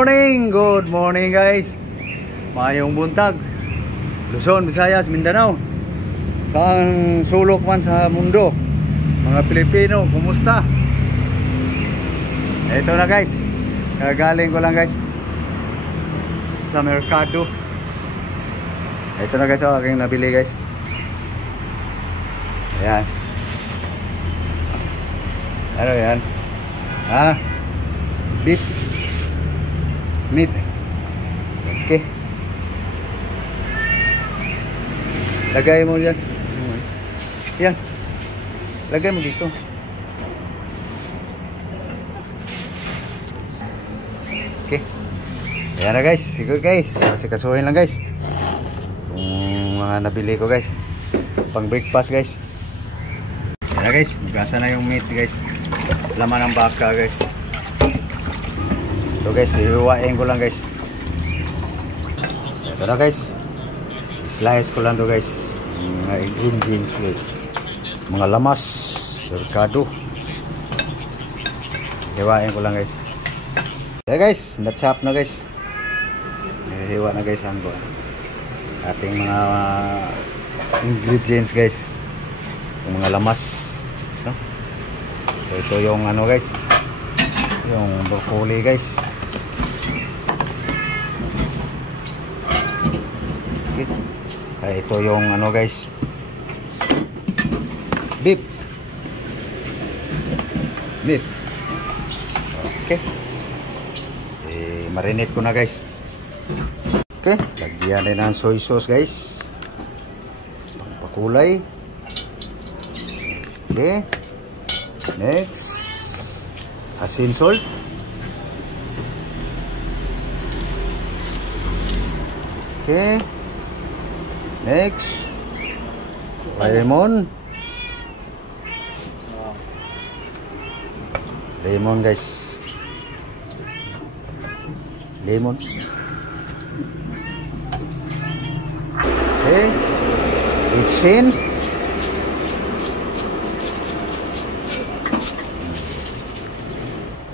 Good morning guys. Mayong buntag. Luzon, Visayas, Mindanao. Saan sulok man sa mundo. Mga Pilipino, kumusta? Ito na guys. Galing ko lang guys sa merkado. Ito na guys, aking nabili guys. Ayan. Ano yan? Beef meat. Okay. Lagay mo yan. Yan. Lagay mo dito. Okay. Ayan na guys. Sige guys. Sikasuhin lang guys. Yung mga nabili ko guys. Pang breakfast guys. Ayan na guys. Magkasa na yung meat guys. Laman ng baka guys. Ito guys. Iuwain ko lang guys. Ito na guys. Slice ko lang to guys. Mga ingredients guys. Mga lamas. Merkado. Iuwain ko lang guys. Okay guys, na-chop na guys. Hiwa na guys ang ating mga ingredients guys. Yung mga lamas, no? So, ito yung ano guys, yung broccoli guys. Okay. Ito yung ano guys, beef. Okay. Marinate ko na guys. Okay, lagyan din ng soy sauce guys. Pangpakulay. Okay. Next, asin salt. Okay. Next, lemon. Lemon guys. Lemon. Okay. Itsin.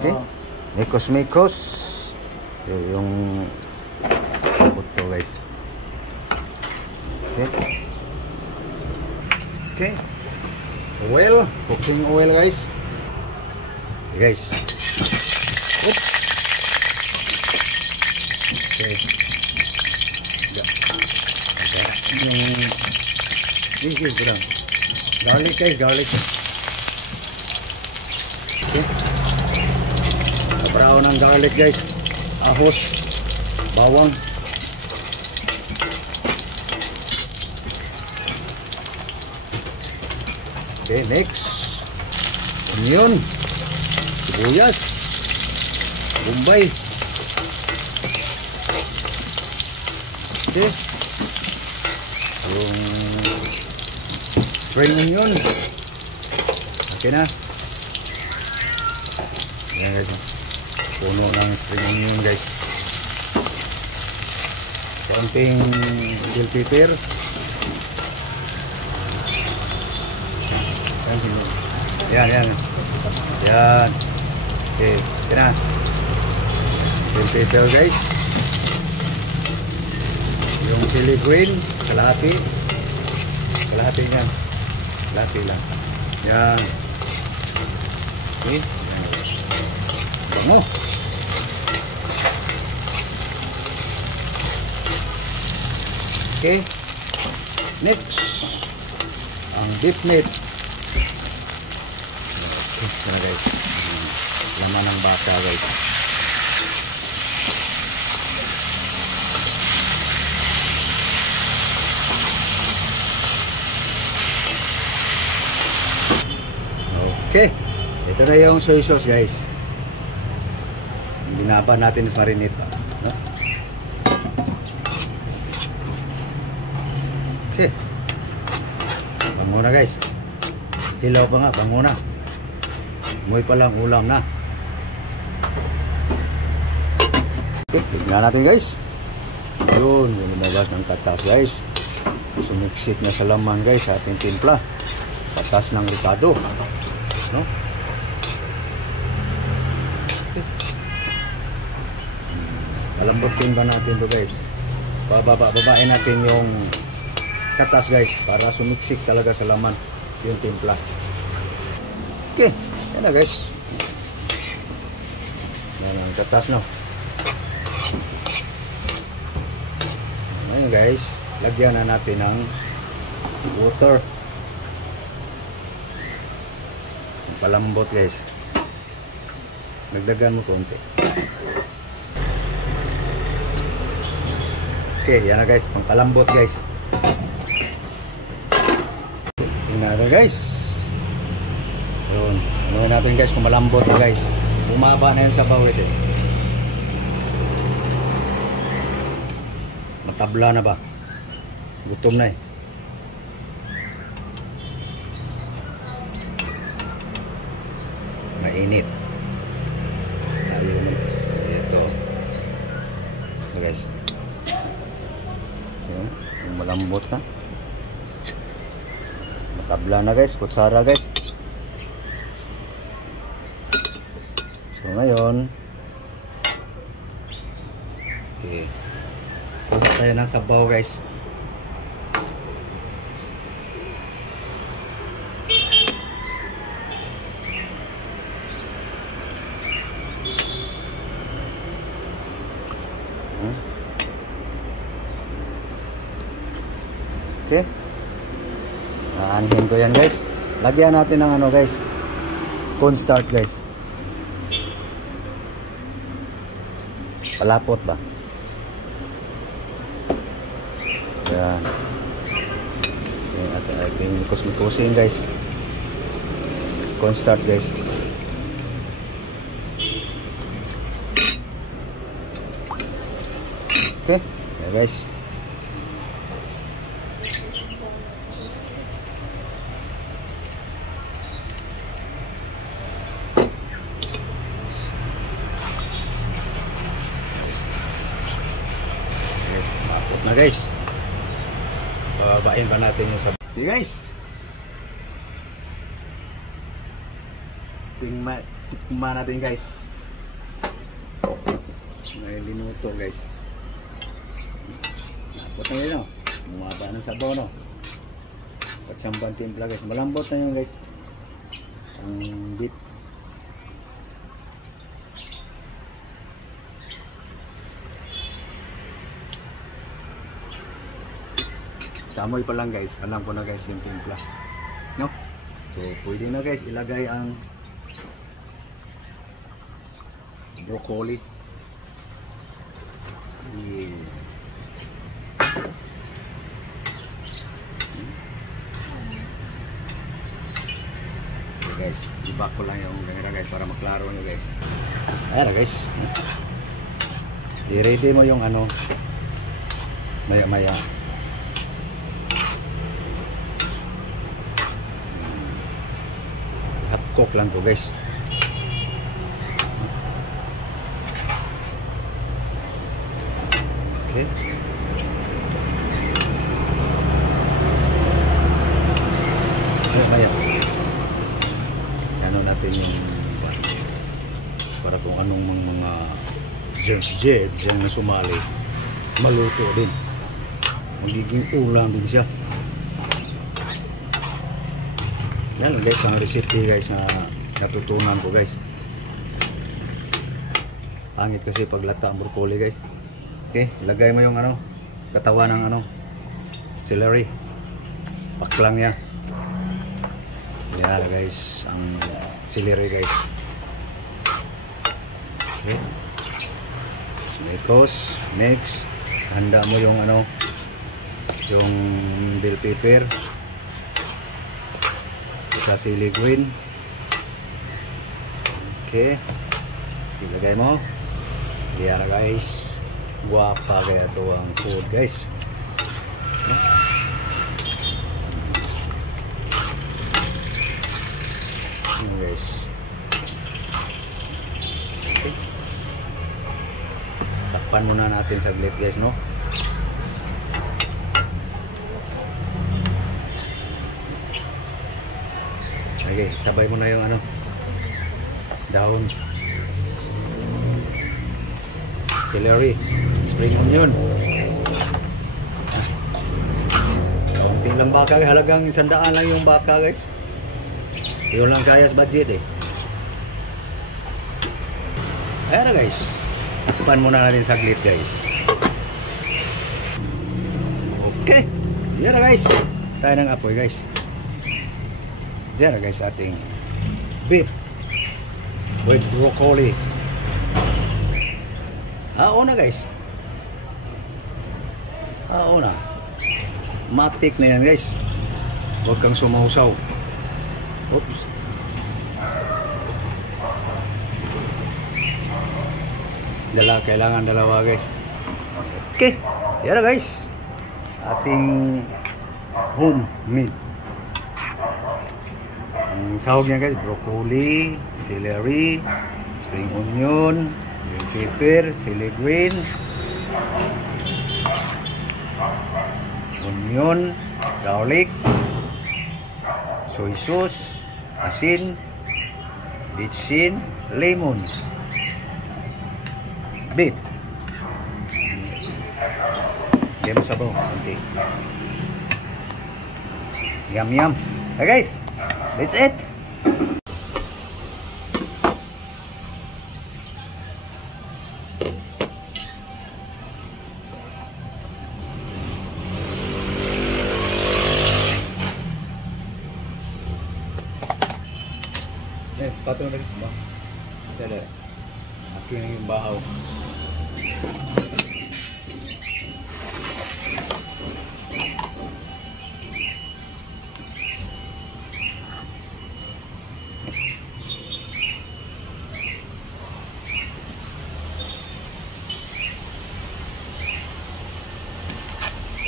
Okay. Mikos. Yung buto guys. Okay. Okay. Oil. Cooking oil guys. Okay, guys. Oops. Okay. Ini kurang. Garlic guys, garlic. Okay. Brown ng garlic guys. Ahos, bawang. Okay, next. Onion, sibuyas, bombay. Okay. Yung spring onion. Okay na. Ayan guys. Puno ng spring onion guys. Kaunting bell pepper. Yan. Yan. Okay. Okay na. Bell pepper guys. Yung chili green, kalahati yan, kalahati lang yan. Okay, bango. Okay, next ang beef meat. Okay guys, laman ng baka guys. Okay, ito na yung soy sauce guys. Hindi na pa natin marinate pa. Okay, bango na guys. Hilaw pa nga, bango na. Muy pa lang, ulam na. Okay, tignan natin guys. Yun, lumabas ng katas guys. Sumiksik na sa laman guys sa ating timpla. Katas ng ricado. No? Okay. Lalambutin ba natin to guys? Babain natin yung katas guys para sumiksik talaga sa laman yung timpla. Okay, yan na guys. Yan ang katas no. Ngayon guys, lagyan na natin ng water. Palambot guys. Nagdagan mo konti. Okay, yan na guys, pangpalambot guys. Yan na guys. Yun, ano natin guys kung malambot na guys. Bumaba na yan sa bawis eh. Matabla na ba? Gutom na eh. Mainit. Ayun naman. Ito. Ito guys. Ayan. Yung malambot na. Matabla na guys. Kutsara guys. So ngayon. Okay. Pagkat tayo ng sabaw guys. Okay. Aanhin ko yan guys. Lagyan natin ng ano guys. Cornstarch guys. Palapot ba? Yan. Yan ating mikos-mikosin guys. Cornstarch guys. Okay. Ya guys. Na guys, babain pa natin yung sabaw. Okay guys, tikman natin guys. May linuto guys. Napot na yun no. Bumaba ng sabaw no. Patsambang timpla guys. Malambot na yun guys. Ang beef. Kamoy pa lang guys, alam ko na guys yung timpla, no? So pwede na guys ilagay ang broccoli. Yeah. Okay guys, iba ko lang yung ganyan guys para maklaro nyo guys. Ayan guys, i-ready mo yung ano maya maya. Cook lang to guys. Okay. So, kaya ano natin yung para kung anong mga germs yung nasumali maluto din. Magiging ulam din siya. Yan guys ang recipe guys na natutunan ko guys. Pangit kasi paglata ang broccoli guys. Okay, ilagay mo yung ano katawan ng ano celery. Paklang niya. Yan guys ang celery guys. Okay. Smekos, mix. Handa mo yung ano yung bell pepper. Sa sili green. Okay. Ilagay mo. Yan guys. Guwapa kaya ito ang food guys. Yan guys. Okay. Takpan muna natin saglit guys no. Okay, sabay mo na yung ano dahon. celery, spring onion. Kaunti lang baka, halagang 100 lang yung baka guys. Yun lang kaya sa budget eh. Ayan na guys. Takpan muna natin saglit guys. Okay. Yan na guys. Tayo ng apoy guys. Yan na guys ating beef with broccoli. Una guys. Una. Matik na yan guys. Huwag kang sumausaw. Oops. Kailangan dalawa guys. Okay. Yan na guys. Ating homemade. Ang sahog niya guys, broccoli, celery, spring onion, green pepper, chili green, onion, garlic, soy sauce, asin, bitsin, lemon, beef. Diyan mo sabaw. Okay. Yum yum. Hey guys, that's it. Patong na rin ba? Dala. Akin na yung bahaw.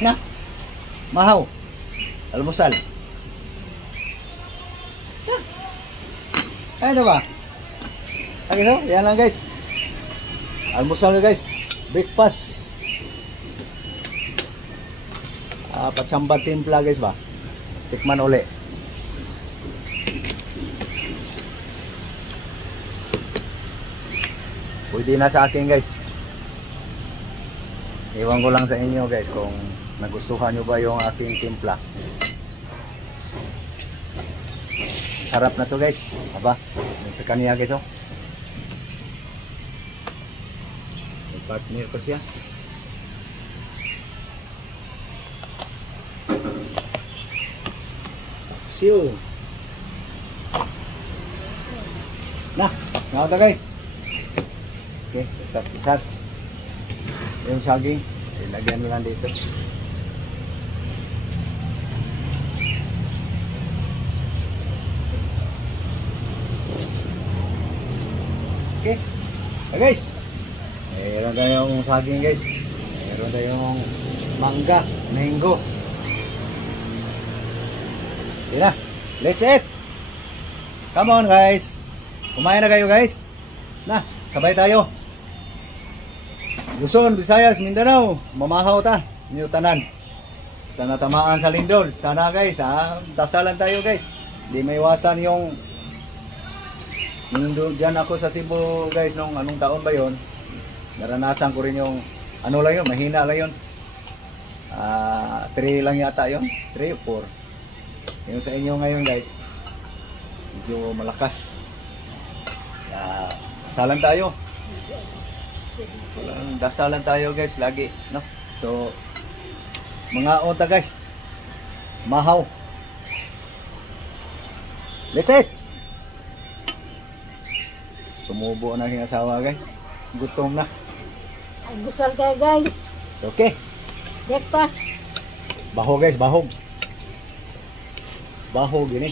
Na, mahaw, almusal. Ano ba? Okay, so, yan lang guys. Almusal na guys. Breakfast. Patsamba timpla guys ba? Tikman uli. Pwede na sa akin guys. Iwan ko lang sa inyo guys kung nagustuhan nyo ba yung aking timpla. Sarap na to guys. Aba, sa kanya guys oh. May partner ko siya. Siyo. Nah, to guys. Okay, start isar. Yung saging, ilagyan mo lang dito. Okay. Guys. Meron tayong saging guys. Meron tayong mangga, mango. Yan na. Let's eat. Come on guys. Kumain na kayo guys. Na, sabay tayo. Luzon, Visayas, Mindanao. Mamahaw ta. New tanan. Sana tamaan sa lindol. Sana guys, dasalan tayo guys. Hindi maiwasan yung dyan ako sa Cebu guys nung anong taon ba yon, naranasan ko rin yung ano lang yun, mahina lang yun, 3 lang yata yun, 3 o 4. Yung sa inyo ngayon guys medyo malakas. Dasalan tayo, dasalan tayo guys lagi no? So mga ota guys, mahaw, let's eat. Sumubo na yung asawa guys. Gutom na. Almusal kayo guys. Okay. Breakfast. Bahog guys, bahog. Bahog gini.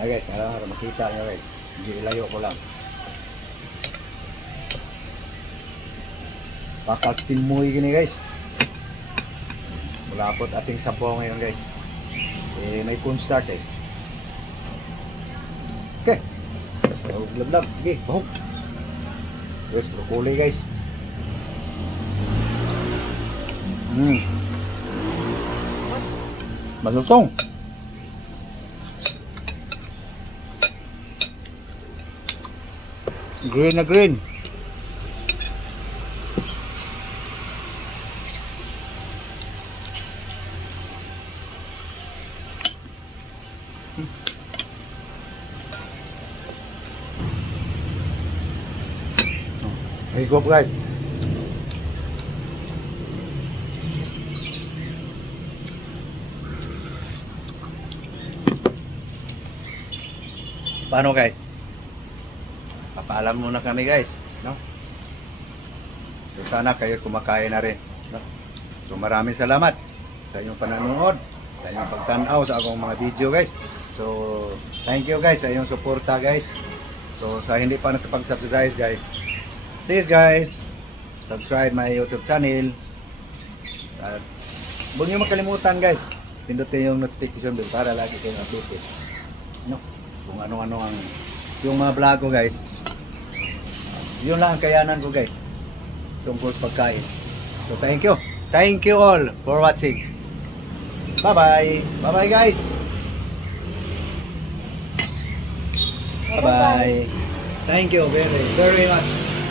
Guys, para makita nyo guys. Hindi ilayo ko lang. Pakastin-moy gini guys. Mulapot ating sabaw ngayon guys. May cornstarch eh. Okay. Blab-blab, okay, bahog. Guys, broccoli guys. Malusong. Green na green. Higop guys. Paano guys? Papaalam muna kami guys, no? So sana kayo kumakain na rin, no? So maraming salamat sa inyong panonood, sa inyong pagtanaw sa akong mga video guys. So thank you guys sa inyong suporta guys. So sa hindi pa nakapag-subscribe guys, please guys, subscribe my YouTube channel. At huwag niyo makalimutan guys, pindutin yung notification bell para lagi kayong updated, no? Kung ano-ano ang yung mga vlog ko guys. Yun lang ang kayanan ko guys tungkol sa pagkain. So thank you. Thank you all for watching. Bye-bye. Bye-bye guys. Bye-bye. Thank you very, very much.